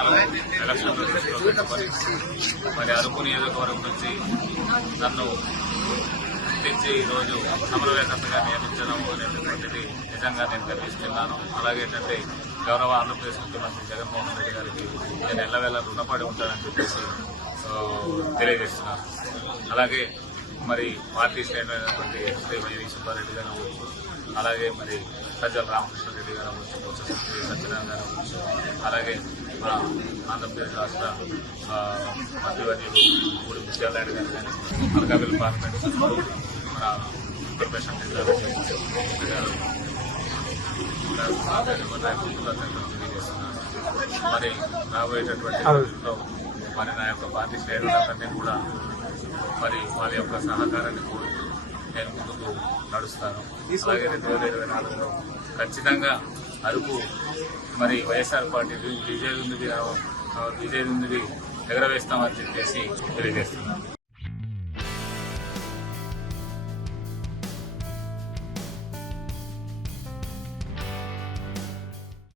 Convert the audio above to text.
దినాలు ఎలక్షన్ దృష్టిలో పెట్టుకొని మరి అరకు నియోజకవర్గం నుంచి నన్ను గుర్తించి ఈరోజు సమన్వయకర్తగా నియమించడం అనేటువంటిది నిజంగా నేను గర్విస్తున్నాను. అలాగే ఏంటంటే గౌరవ ఆంధ్రప్రదేశ్ ముఖ్యమంత్రి జగన్మోహన్ రెడ్డి గారికి నేను ఎల్లవేళ రుణపడి ఉంటానని చెప్పేసి తెలియజేస్తున్నాను. అలాగే మరి పార్టీ శ్రేణులు అయినటువంటి శ్రీ వైవి సుబ్బారెడ్డి గారు అవ్వచ్చు, అలాగే మరి సజ్జల రామకృష్ణారెడ్డి గారు అవ్వచ్చు, బొత్స సత్యనారాయణ గారు అవ్వచ్చు, అలాగే మన ఆంధ్రప్రదేశ్ రాష్ట్ర మంత్రివర్యులు పూడి ముత్యాలనాయుడు గారు కానీ, అనకాపల్లి పార్లమెంట్ సభ్యులు మన ప్రొఫెషనల్ గారు తెలియజేస్తున్నాను. మరి రాబోయేటటువంటి రోజుల్లో మరి నా యొక్క పార్టీ శ్రేణులందరినీ కూడా మరి వాళ్ళ యొక్క సహకారాన్ని కోరుతూ నేను ముందుకు నడుస్తాను. అలాగే 2024లో ఖచ్చితంగా అరకు మరి వైఎస్ఆర్ పార్టీ విజయదుందువి ఎగరవేస్తామని చెప్పేసి తెలియజేస్తున్నాను.